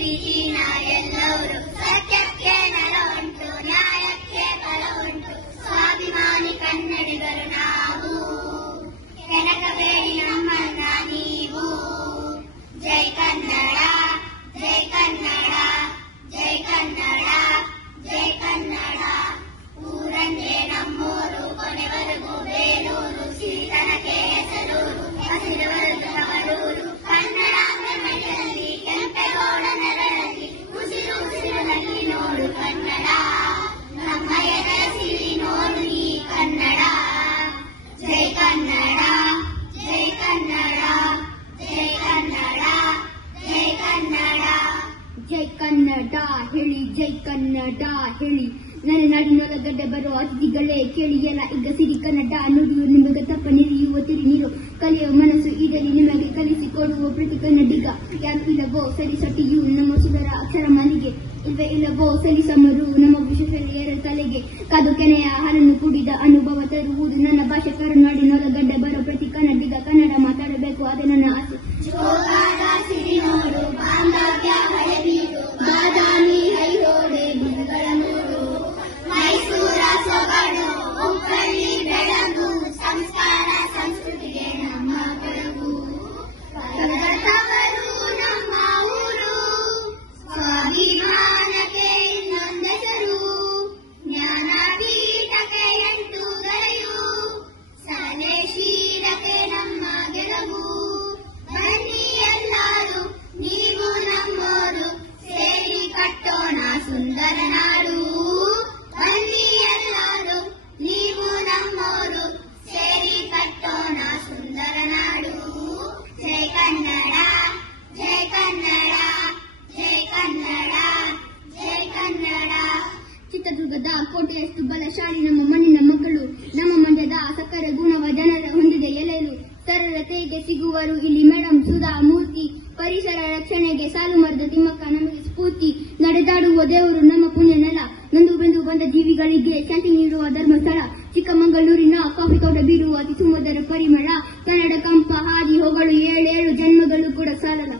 ಪ್ರೀತಿನ ಎಲ್ಲವರು ಸತ್ಯಕ್ಕೆ ನೆಲ ಉಂಟು, ನ್ಯಾಯಕ್ಕೆ ಬಲ ಉಂಟು, ಸ್ವಾಭಿಮಾನಿ ಕನ್ನಡಿಗರು ನಾವು, ಕೆಣಕಬೇಡಿ ನಮ್ಮನ್ನ ನೀವು. ಜೈ ಕನ್ನಡ, ಜೈ ಕನ್ನಡ, ಜೈ ಕನ್ನಡ, ಜೈ ಕನ್ನಡ. ಊರಂದೇ ನಮ್ಮೂರು, ಕೊನೆವರೆಗೂ ಬೇಲೂರು, ಸಿರಿತನಕ್ಕೆ ಹೆಸರೂರು, ಹಸಿರವರೆಗೂ ತವರೂರು. ಕನ್ನಡಾಂಬ ಮನೆಯಲ್ಲಿ, ಕೆಂಪೇಗೌಡ ನೆರಳಲ್ಲಿ, ಉಸಿರು ಉಸಿರಿನಲ್ಲಿ ನೋಡು ಕನ್ನಡ. ನಮ್ಮ ಎದೆಯ ಸಿರಿ ನೋಡು ನೀ ಕನ್ನಡ. ಜೈ ಕನ್ನಡ, ಜೈ ಕನ್ನಡ, ಜೈ ಕನ್ನಡ, ಜೈ ಕನ್ನಡ. ಜೈ ಕನ್ನಡ ಹೇಳಿ, ಜೈ ಕನ್ನಡ ಹೇಳಿ. ನನ್ನ ನಾಡಿನೊಳಗಡೆ ಬರೋ ಅತಿಥಿಗಳೇ ಕೇಳಿಯಲ್ಲ ಈಗ ಸಿರಿ ಕನ್ನಡ ನುಡಿಯು ನಿಮಗೆ ತಪ್ಪ ನಿರಿಯುವ ತಿರಿ ನೀರು. ಕಲಿಯುವ ಮನಸ್ಸು ಇರಲಿ ನಿಮಗೆ ಕಲಿಸಿಕೊಡುವ ಪ್ರತಿ ಕನ್ನಡಿಗ. ಯಾರು ಇಲ್ಲವೋ ಸರಿಸಟಿಯು ನಮ್ಮ ಸುಂದರ ಅಕ್ಷರ ಮಾಲಿಗೆ, ಇಲ್ವೇ ಇಲ್ಲವೋ ಸರಿಸಮರು ನಮ್ಮ ವಿಶ್ವೇಶ್ವರಯ್ಯರ ತಲೆಗೆ. ಕಾದು ಕೆನೆಯ ಹಾಲನ್ನು ಕುಡಿದ ಅನುಭವ ತರುವುದು ನನ್ನ ಭಾಷೆ. ಕರುನಾಡಿನೊಳಗಡೆ ಬರೋ ಪ್ರತಿ ಕನ್ನಡಿಗ ಕನ್ನಡ ಮಾತಾಡಬೇಕು, ಅದೇ ನನ್ನ ಆಸೆ. ಜೋಗಾದ ಸಿರಿ ನೋಡು, ಬಾಂಧವ್ಯ ಹಳೆಬೀಡು, ಬಾದಾಮಿ ಐಹೊಳೆ ಮೃಗಗಳ ಮೂಡು, ಮೈಸೂರ ಸೊಗಡು, ಹುಬ್ಬಳ್ಳಿ ಬೆಳಗು, ಸಂಸ್ಕಾರ ಸಂಸ್ಕೃತಿಗೆ ನಮ್ಮ ಕೊಡಗು. ಕನ್ನಡದವರು ನಮ್ಮ ಊರು, ಸ್ವಾಭಿಮಾನಕ್ಕೆ ಇನ್ನೊಂದೆಸರು, ಜ್ಞಾನಪೀಠಕ್ಕೆ 8 ಗರೆಯು, ಸಹನಶೀಲತೆ ನಮ್ಮ ಗೆಲುವು. ಬನ್ನಿ ಎಲ್ಲರೂ ನೀವು ನಮ್ಮೋರು, ಸೇರಿ ಕಟ್ಟೋಣ ಸುಂದರ ನಾಡು. ಬನ್ನಿ ಎಲ್ಲರೂ ನೀವು ನಮ್ಮೋರು, ಸೇರಿ ಕಟ್ಟೋಣ ಸುಂದರ ನಾಡು. ಜೈ ಕನ್ನಡ, ಜೈ ಕನ್ನಡ, ಜೈ ಕನ್ನಡ, ಜೈ ಕನ್ನಡ. ಚಿತ್ರದುರ್ಗದ ಕೋಟೆಯಷ್ಟು ಬಲಶಾಲಿ ನಮ್ಮ ಮಣ್ಣಿನ ಮಕ್ಕಳು. ನಮ್ಮ ಮಂಡ್ಯದ ಸಕ್ಕರೆ ಗುಣವ ಜನರ ಹೊಂದಿದೆ ಎಲೆಲು. ಸರಳತೆಗೆ ಸಿಗುವರು ಇಲ್ಲಿ ಮೇಡಂ ಸುಧಾ ಮೂರ್ತಿ. ಪರಿಸರ ರಕ್ಷಣೆಗೆ ಸಾಲು ಮರದ ತಿಮ್ಮಕ್ಕ ನಮಗೆ ಸ್ಫೂರ್ತಿ. ನಡೆದಾಡುವ ದೇವರು ನಮ್ಮ ಪುಣ್ಯ ನೆಲ. ನೊಂದು ಬೆಂದು ಬಂದ ಜೀವಿಗಳಿಗೆ ಶಾಂತಿ ನೀಡುವ ಧರ್ಮಸ್ಥಳ. ಚಿಕ್ಕಮಗಳೂರಿನ ಕಾಫಿ ತೋಟ ಬೀರುವ ಅತಿ ಸುಮಧುರ ಪರಿಮಳ. ಕನ್ನಡ ಕಂಪ ಹಾದಿ ಹೋಗಲು 7 ಜನ್ಮಗಳು ಕೂಡ ಸಾಲಲ್ಲ.